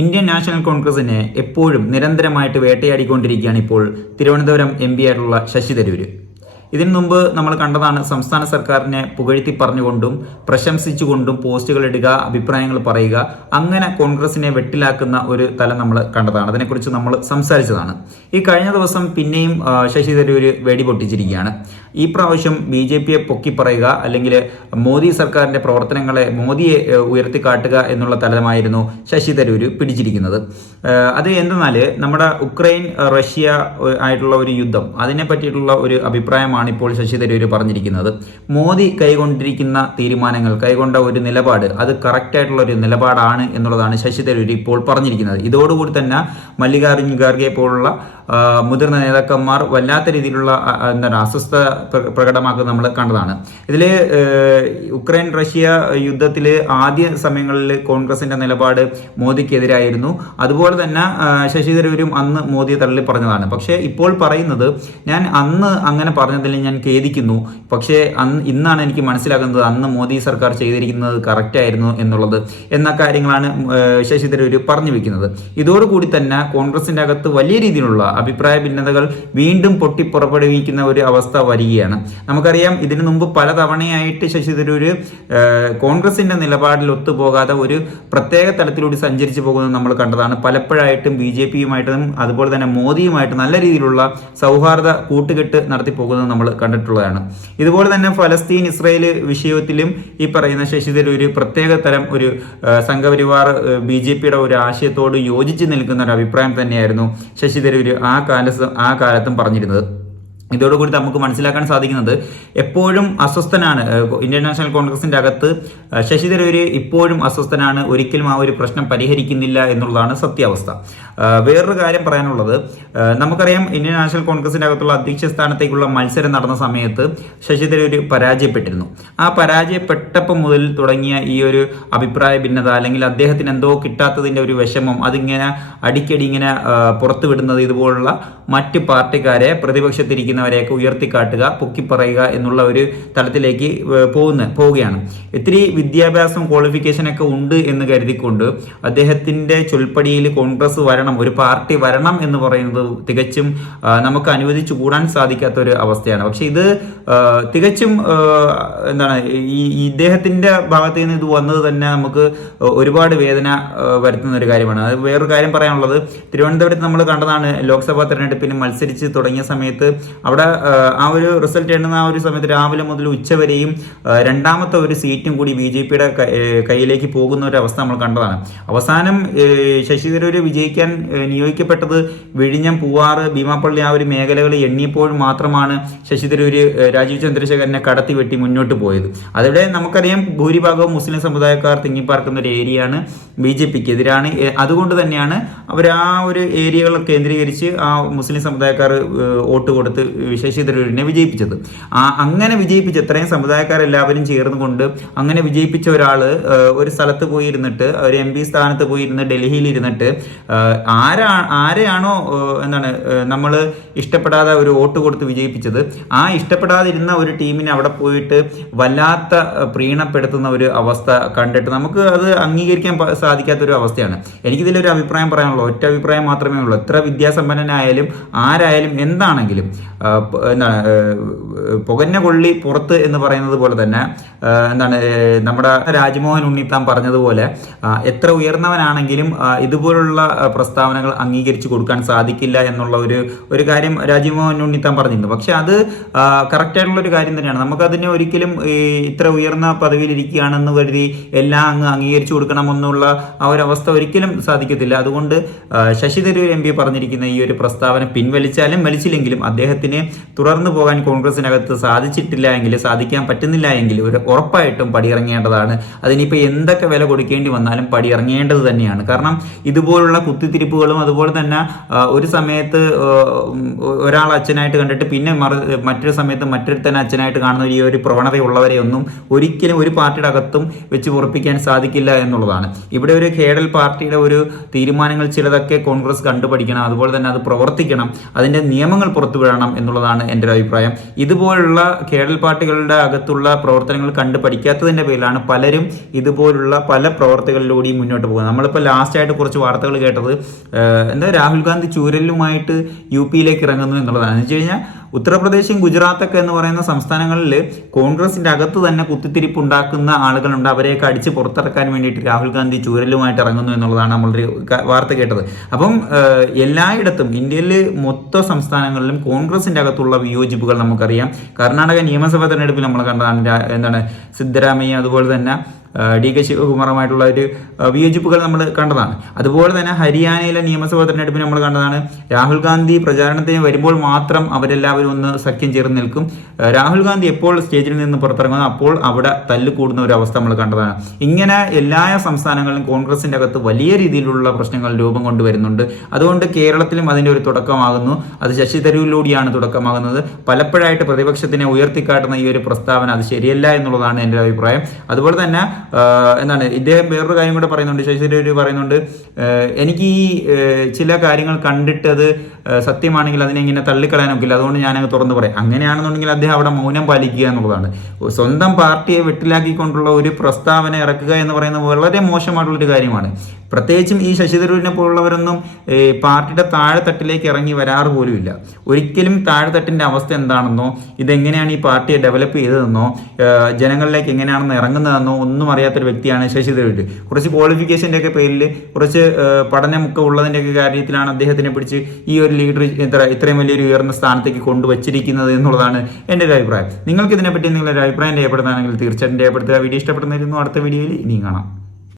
Indian national കോൺഗ്രസിനെ എപ്പോഴും നിരന്തരമായിട്ട് വേട്ടയാടിക്കൊണ്ടിരിക്കുകയാണ് ഇപ്പോൾ തിരുവനന്തപുരം എം പി ആയിട്ടുള്ള ശശി തരൂര്. ഇതിനു മുമ്പ് നമ്മൾ കണ്ടതാണ് സംസ്ഥാന സർക്കാരിനെ പുകഴ്ത്തി പറഞ്ഞുകൊണ്ടും പ്രശംസിച്ചുകൊണ്ടും പോസ്റ്റുകൾ ഇടുക അഭിപ്രായങ്ങൾ പറയുക അങ്ങനെ കോൺഗ്രസിനെ വെട്ടിലാക്കുന്ന ഒരു തലം നമ്മൾ കണ്ടതാണ്. അതിനെക്കുറിച്ച് നമ്മൾ സംസാരിച്ചതാണ്. ഈ കഴിഞ്ഞ ദിവസം പിന്നെയും ശശി തരൂര് വെടി പൊട്ടിച്ചിരിക്കുകയാണ്. ഈ പ്രാവശ്യം ബി ജെ പിയെ പൊക്കി പറയുക അല്ലെങ്കിൽ മോദി സർക്കാരിന്റെ പ്രവർത്തനങ്ങളെ മോദിയെ ഉയർത്തിക്കാട്ടുക എന്നുള്ള തലമായിരുന്നു ശശി തരൂര് പിടിച്ചിരിക്കുന്നത്. അത് എന്തെന്നാൽ നമ്മുടെ ഉക്രൈൻ റഷ്യ ആയിട്ടുള്ള ഒരു യുദ്ധം അതിനെ പറ്റിയിട്ടുള്ള ഒരു അഭിപ്രായമാണ് ഇപ്പോൾ ശശി തരൂര് പറഞ്ഞിരിക്കുന്നത്. മോദി കൈകൊണ്ടിരിക്കുന്ന തീരുമാനങ്ങൾ കൈകൊണ്ട ഒരു നിലപാട് അത് കറക്റ്റായിട്ടുള്ള ഒരു നിലപാടാണ് എന്നുള്ളതാണ് ശശി തരൂര് ഇപ്പോൾ പറഞ്ഞിരിക്കുന്നത്. ഇതോടുകൂടി തന്നെ മല്ലികാർജുൻ ഖാർഗെ പോലുള്ള മുതിർന്ന നേതാക്കന്മാർ വല്ലാത്ത രീതിയിലുള്ള എന്താണ് അസ്വസ്ഥ പ്രകടമാക്കുന്നത് നമ്മൾ കണ്ടതാണ്. ഇതിൽ ഉക്രൈൻ റഷ്യ യുദ്ധത്തിൽ ആദ്യ സമയങ്ങളിൽ കോൺഗ്രസിന്റെ നിലപാട് മോദിക്കെതിരായിരുന്നു. അതുപോലെ തന്നെ ശശി തരൂരും അന്ന് മോദിയെ തള്ളി പറഞ്ഞതാണ്. പക്ഷേ ഇപ്പോൾ പറയുന്നത് ഞാൻ അന്ന് അങ്ങനെ പറഞ്ഞതിൽ ഞാൻ ഖേദിക്കുന്നു. പക്ഷേ അന്ന് ഇന്നാണ് എനിക്ക് മനസ്സിലാകുന്നത് അന്ന് മോദി സർക്കാർ ചെയ്തിരിക്കുന്നത് കറക്റ്റായിരുന്നു എന്നുള്ളത് എന്ന കാര്യങ്ങളാണ് ശശി തരൂര് പറഞ്ഞു വെക്കുന്നത്. ഇതോടുകൂടി തന്നെ കോൺഗ്രസിന്റെ അകത്ത് വലിയ രീതിയിലുള്ള അഭിപ്രായ ഭിന്നതകൾ വീണ്ടും പൊട്ടിപ്പുറപ്പെടുവിക്കുന്ന ഒരു അവസ്ഥ വരികയാണ്. നമുക്കറിയാം ഇതിനു മുമ്പ് പല തവണയായിട്ട് ശശി തരൂര് കോൺഗ്രസിന്റെ നിലപാടിൽ ഒത്തുപോകാതെ ഒരു പ്രത്യേക തലത്തിലൂടെ സഞ്ചരിച്ചു പോകുന്നത് നമ്മൾ കണ്ടതാണ്. പലപ്പോഴായിട്ടും ബി ജെ പിയുമായിട്ടും അതുപോലെ തന്നെ മോദിയുമായിട്ട് നല്ല രീതിയിലുള്ള സൗഹാർദ്ദ കൂട്ടുകെട്ട് നടത്തി പോകുന്നത് നമ്മൾ കണ്ടിട്ടുള്ളതാണ്. ഇതുപോലെ തന്നെ ഫലസ്തീൻ ഇസ്രയേൽ വിഷയത്തിലും ഈ പറയുന്ന ശശി തരൂര് പ്രത്യേക തരം ഒരു സംഘപരിവാർ ബി ജെ പിയുടെ ഒരു ആശയത്തോട് യോജിച്ച് നിൽക്കുന്ന ഒരു അഭിപ്രായം തന്നെയായിരുന്നു ശശി തരൂര് കാല ആ കാലത്തും പറഞ്ഞിരുന്നത് ഇതോടുകൂടി നമുക്ക് മനസ്സിലാക്കാൻ സാധിക്കുന്നത് എപ്പോഴും അസ്വസ്ഥനാണ് ഇന്ത്യൻ നാഷണൽ കോൺഗ്രസിന്റെ അകത്ത് ശശി തരൂര് ഇപ്പോഴും അസ്വസ്ഥനാണ് ഒരിക്കലും ആ ഒരു പ്രശ്നം പരിഹരിക്കുന്നില്ല എന്നുള്ളതാണ് സത്യാവസ്ഥ. വേറൊരു കാര്യം പറയാനുള്ളത് നമുക്കറിയാം ഇന്ത്യൻ നാഷണൽ കോൺഗ്രസിന്റെ അകത്തുള്ള അധ്യക്ഷ സ്ഥാനത്തേക്കുള്ള മത്സരം നടന്ന സമയത്ത് ശശി തരൂര് പരാജയപ്പെട്ടിരുന്നു. ആ പരാജയപ്പെട്ടപ്പോൾ മുതൽ തുടങ്ങിയ ഈ ഒരു അഭിപ്രായ ഭിന്നത അല്ലെങ്കിൽ അദ്ദേഹത്തിന് എന്തോ കിട്ടാത്തതിന്റെ ഒരു വിഷമം അതിങ്ങനെ അടിക്കടി ഇങ്ങനെ പുറത്തുവിടുന്നത് പുറത്തു വിടുന്നത് ഇതുപോലുള്ള മറ്റ് പാർട്ടിക്കാരെ പ്രതിപക്ഷത്തിരിക്കുന്നവരെയൊക്കെ ഉയർത്തിക്കാട്ടുക പൊക്കിപ്പറയുക എന്നുള്ള ഒരു തലത്തിലേക്ക് പോകുന്ന പോവുകയാണ്. ഇത്തിരി വിദ്യാഭ്യാസം ക്വാളിഫിക്കേഷൻ ഒക്കെ ഉണ്ട് എന്ന് കരുതിക്കൊണ്ട് അദ്ദേഹത്തിന്റെ ചൊൽപ്പടിയിൽ കോൺഗ്രസ് വരണം ഒരു പാർട്ടി വരണം എന്ന് പറയുന്നത് തികച്ചും നമുക്ക് അനുവദിച്ചു കൂടാൻ സാധിക്കാത്ത ഒരു അവസ്ഥയാണ്. പക്ഷെ ഇത് തികച്ചും എന്താണ് ഈ ഇദ്ദേഹത്തിന്റെ ഭാഗത്ത് നിന്ന് ഇത് വന്നത് തന്നെ നമുക്ക് ഒരുപാട് വേദന വരുത്തുന്ന ഒരു കാര്യമാണ്. അത് വേറൊരു കാര്യം പറയാനുള്ളത് തിരുവനന്തപുരത്ത് നമ്മൾ കണ്ടതാണ് ലോക്സഭാ തെരഞ്ഞെടുപ്പിന് മത്സരിച്ച് തുടങ്ങിയ സമയത്ത് അവിടെ ആ, ഒരു റിസൾട്ട് എണ്ണുന്ന ആ ഒരു സമയത്ത് രാവിലെ മുതൽ ഉച്ചവരെയും രണ്ടാമത്തെ ഒരു സീറ്റും കൂടി ബി ജെ പിയുടെ കയ്യിലേക്ക് പോകുന്ന ഒരു അവസ്ഥ നമ്മൾ കണ്ടതാണ്. അവസാനം ശശി തരൂർ വിജയിക്കാൻ നിയോഗിക്കപ്പെട്ടത് വിഴിഞ്ഞം പൂവാറ് ഭീമാപ്പള്ളി ആ ഒരു മേഖലകൾ എണ്ണിയപ്പോൾ മാത്രമാണ് ശശി തരൂര് രാജീവ് ചന്ദ്രശേഖരനെ കടത്തി വെട്ടി മുന്നോട്ട് പോയത്. അതിവിടെ നമുക്കറിയാം ഭൂരിഭാഗവും മുസ്ലിം സമുദായക്കാർ തിങ്ങിപ്പാർക്കുന്ന ഒരു ഏരിയയാണ് ബി ജെ പിക്ക് എതിരാണ് അതുകൊണ്ട് തന്നെയാണ് അവർ ആ ഒരു ഏരിയകൾ കേന്ദ്രീകരിച്ച് ആ മുസ്ലിം സമുദായക്കാർ വോട്ട് കൊടുത്ത് ശശി തരൂരിനെ വിജയിപ്പിച്ചത്. ആ അങ്ങനെ വിജയിപ്പിച്ച ഇത്രയും സമുദായക്കാരെല്ലാവരും ചേർന്നുകൊണ്ട് അങ്ങനെ വിജയിപ്പിച്ച ഒരാൾ ഒരു സ്ഥലത്ത് പോയിരുന്നിട്ട് ഒരു എം പി സ്ഥാനത്ത് പോയിരുന്ന് ഡൽഹിയിൽ ഇരുന്നിട്ട് ആരാ ആരെയാണോ എന്താണ് നമ്മൾ ഇഷ്ടപ്പെടാതെ ഒരു വോട്ട് കൊടുത്ത് വിജയിപ്പിച്ചത് ആ ഇഷ്ടപ്പെടാതിരുന്ന ഒരു ടീമിനെ അവിടെ പോയിട്ട് വല്ലാത്ത പ്രീണപ്പെടുത്തുന്ന ഒരു അവസ്ഥ കണ്ടിട്ട് നമുക്ക് അത് അംഗീകരിക്കാൻ സാധിക്കാത്തൊരു അവസ്ഥയാണ്. എനിക്കിതിലൊരു അഭിപ്രായം പറയാനുള്ളൂ. ഒറ്റ അഭിപ്രായം മാത്രമേ ഉള്ളൂ. എത്ര വിദ്യാസമ്പന്നനായാലും ആരായാലും എന്താണെങ്കിലും എന്താണ് പുകഞ്ഞ കൊള്ളി പുറത്ത് എന്ന് പറയുന്നത് പോലെ തന്നെ എന്താണ് നമ്മുടെ രാജ്മോഹൻ ഉണ്ണിത്താൻ പറഞ്ഞതുപോലെ എത്ര ഉയർന്നവനാണെങ്കിലും ഇതുപോലുള്ള പ്രസ്താവനകൾ അംഗീകരിച്ചു കൊടുക്കാൻ സാധിക്കില്ല എന്നുള്ള ഒരു ഒരു കാര്യം രാജ്മോഹൻ ഉണ്ണിത്താൻ പറഞ്ഞിരുന്നു. പക്ഷെ അത് കറക്റ്റ് ആയിട്ടുള്ള ഒരു കാര്യം തന്നെയാണ്. നമുക്കതിനെ ഒരിക്കലും ഇത്ര ഉയർന്ന പദവിയിൽ ഇരിക്കുകയാണെന്ന് കരുതി എല്ലാം അങ്ങ് അംഗീകരിച്ചു കൊടുക്കണമെന്നുള്ള ആ ഒരു അവസ്ഥ ഒരിക്കലും സാധിക്കത്തില്ല. അതുകൊണ്ട് ശശി തരൂർ എം പി പറഞ്ഞിരിക്കുന്ന ഈ ഒരു പ്രസ്താവന പിൻവലിച്ചാലും വലിച്ചില്ലെങ്കിലും അദ്ദേഹത്തിന് തുടർന്നു പോകാൻ കോൺഗ്രസിനകത്ത് സാധിച്ചിട്ടില്ല എങ്കിൽ സാധിക്കാൻ പറ്റുന്നില്ല എങ്കിൽ ഒരു ഉറപ്പായിട്ടും പടിയിറങ്ങേണ്ടതാണ്. അതിനിപ്പോൾ എന്തൊക്കെ വില കൊടുക്കേണ്ടി വന്നാലും പടിയിറങ്ങേണ്ടത് തന്നെയാണ്. കാരണം ഇതുപോലുള്ള കുത്തിത്തിരിപ്പുകളും അതുപോലെ തന്നെ ഒരു സമയത്ത് ഒരാൾ അച്ഛനായിട്ട് കണ്ടിട്ട് പിന്നെ മറ്റൊരു സമയത്ത് മറ്റൊരുത്തന്നെ അച്ഛനായിട്ട് കാണുന്ന ഈ ഒരു പ്രവണതയുള്ളവരെ ഒന്നും ഒരിക്കലും ഒരു പാർട്ടിയുടെ അകത്തും വെച്ച് ഉറപ്പിക്കാൻ സാധിക്കില്ല എന്നുള്ളതാണ്. ഇവിടെ ഒരു കേഡൽ പാർട്ടിയുടെ ഒരു തീരുമാനങ്ങൾ ചിലതൊക്കെ കോൺഗ്രസ് കണ്ടുപഠിക്കണം അതുപോലെ തന്നെ അത് പ്രവർത്തിക്കണം അതിന്റെ നിയമങ്ങൾ പുറത്തുവിടണം എന്ന് എന്നുള്ളതാണ് എന്റെ ഒരു അഭിപ്രായം. ഇതുപോലുള്ള കേരള പാർട്ടികളുടെ അകത്തുള്ള പ്രവർത്തനങ്ങൾ കണ്ട് പഠിക്കാത്തതിന്റെ പേരിലാണ് പലരും ഇതുപോലുള്ള പല പ്രവർത്തികളിലൂടെയും മുന്നോട്ട് പോകുന്നത്. നമ്മളിപ്പോൾ ലാസ്റ്റായിട്ട് കുറച്ച് വാർത്തകൾ കേട്ടത് എന്താ രാഹുൽ ഗാന്ധി ചൂരലുമായിട്ട് യു പിയിലേക്ക് ഇറങ്ങുന്നു എന്നുള്ളതാണ്. എന്ന് വെച്ച് കഴിഞ്ഞാൽ ഉത്തർപ്രദേശും ഗുജറാത്തൊക്കെ എന്ന് പറയുന്ന സംസ്ഥാനങ്ങളിൽ കോൺഗ്രസിന്റെ അകത്ത് തന്നെ കുത്തിത്തിരിപ്പ് ഉണ്ടാക്കുന്ന ആളുകളുണ്ട്. അവരെയൊക്കെ അടിച്ച് പുറത്തിറക്കാൻ വേണ്ടിയിട്ട് രാഹുൽ ഗാന്ധി ചൂരലുമായിട്ട് ഇറങ്ങുന്നു എന്നുള്ളതാണ് നമ്മളൊരു വാർത്ത കേട്ടത്. അപ്പം എല്ലായിടത്തും ഇന്ത്യയിലെ മൊത്ത സംസ്ഥാനങ്ങളിലും കോൺഗ്രസിന്റെ അകത്തുള്ള വിയോജിപ്പുകൾ നമുക്കറിയാം. കർണാടക നിയമസഭാ തെരഞ്ഞെടുപ്പിൽ നമ്മൾ കണ്ടതാണ് എന്താണ് സിദ്ധരാമയ്യ അതുപോലെ തന്നെ ഡി കെ ശിവകുമാറുമായിട്ടുള്ള ഒരു വിയോജിപ്പുകൾ നമ്മൾ കണ്ടതാണ്. അതുപോലെ തന്നെ ഹരിയാനയിലെ നിയമസഭാ തെരഞ്ഞെടുപ്പിൽ നമ്മൾ കണ്ടതാണ്. രാഹുൽ ഗാന്ധി പ്രചാരണത്തിന് വരുമ്പോൾ മാത്രം അവരെല്ലാവരും ഒന്ന് സഖ്യം ചേർന്ന് നിൽക്കും. രാഹുൽ ഗാന്ധി എപ്പോൾ സ്റ്റേജിൽ നിന്ന് പുറത്തിറങ്ങുന്നു അപ്പോൾ അവിടെ തല്ലുകൂടുന്ന ഒരു അവസ്ഥ നമ്മൾ കണ്ടതാണ്. ഇങ്ങനെ എല്ലാ സംസ്ഥാനങ്ങളിലും കോൺഗ്രസിന്റെ അകത്ത് വലിയ രീതിയിലുള്ള പ്രശ്നങ്ങൾ രൂപം കൊണ്ടുവരുന്നുണ്ട്. അതുകൊണ്ട് കേരളത്തിലും അതിന്റെ ഒരു തുടക്കമാകുന്നു. അത് ശശി തരൂരിലൂടെയാണ് തുടക്കമാകുന്നത്. പലപ്പോഴായിട്ട് പ്രതിപക്ഷത്തിനെ ഉയർത്തിക്കാട്ടുന്ന ഈ ഒരു പ്രസ്താവന അത് ശരിയല്ല എന്നുള്ളതാണ് എന്റെ അഭിപ്രായം. അതുപോലെ തന്നെ എന്താണ് ഇദ്ദേഹം വേറൊരു കാര്യം കൂടെ പറയുന്നുണ്ട്. ശശി തരൂർ പറയുന്നുണ്ട് എനിക്ക് ഈ ചില കാര്യങ്ങൾ കണ്ടിട്ട് അത് സത്യമാണെങ്കിൽ അതിനെ ഇങ്ങനെ തള്ളിക്കളയാനൊക്കില്ല അതുകൊണ്ട് ഞാനങ്ങ് തുറന്നു പറയാം. അങ്ങനെയാണെന്നുണ്ടെങ്കിൽ അദ്ദേഹം അവിടെ മൗനം പാലിക്കുക എന്നുള്ളതാണ്. സ്വന്തം പാർട്ടിയെ വെട്ടിലാക്കിക്കൊണ്ടുള്ള ഒരു പ്രസ്താവന ഇറക്കുക എന്ന് പറയുന്നത് വളരെ മോശമായിട്ടുള്ളൊരു കാര്യമാണ്. പ്രത്യേകിച്ചും ഈ ശശി തരൂരിനെ പോലുള്ളവരൊന്നും പാർട്ടിയുടെ താഴെത്തട്ടിലേക്ക് ഇറങ്ങി വരാറ് പോലുമില്ല. ഒരിക്കലും താഴെത്തട്ടിന്റെ അവസ്ഥ എന്താണെന്നോ ഇതെങ്ങനെയാണ് ഈ പാർട്ടിയെ ഡെവലപ്പ് ചെയ്തതെന്നോ ജനങ്ങളിലേക്ക് എങ്ങനെയാണെന്ന് ഇറങ്ങുന്നതെന്നോ ഒന്നും അറിയാത്തൊരു വ്യക്തിയാണ് ശശി തരൂർ കുറച്ച് ക്വാളിഫിക്കേഷന്റെ ഒക്കെ പേരിൽ കുറച്ച് പഠനമൊക്കെ ഉള്ളതിന്റെ ഒക്കെ കാര്യത്തിലാണ് അദ്ദേഹത്തിനെ പിടിച്ച് ഈ ഒരു ലീഡർ ഇത്ര ഇത്രയും വലിയൊരു ഉയർന്ന സ്ഥാനത്തേക്ക് കൊണ്ടുവച്ചിരിക്കുന്നത് എന്നുള്ളതാണ് എന്റെ ഒരു അഭിപ്രായം. നിങ്ങൾക്ക് ഇതിനെപ്പറ്റി നിങ്ങളൊരു അഭിപ്രായം രേഖപ്പെടുത്താണെങ്കിൽ തീർച്ചയായിട്ടും രേഖപ്പെടുത്തുക. വീഡിയോ ഇഷ്ടപ്പെടുന്നതായിരുന്നു അടുത്ത വീഡിയോയിൽ ഇനിയും കാണാം.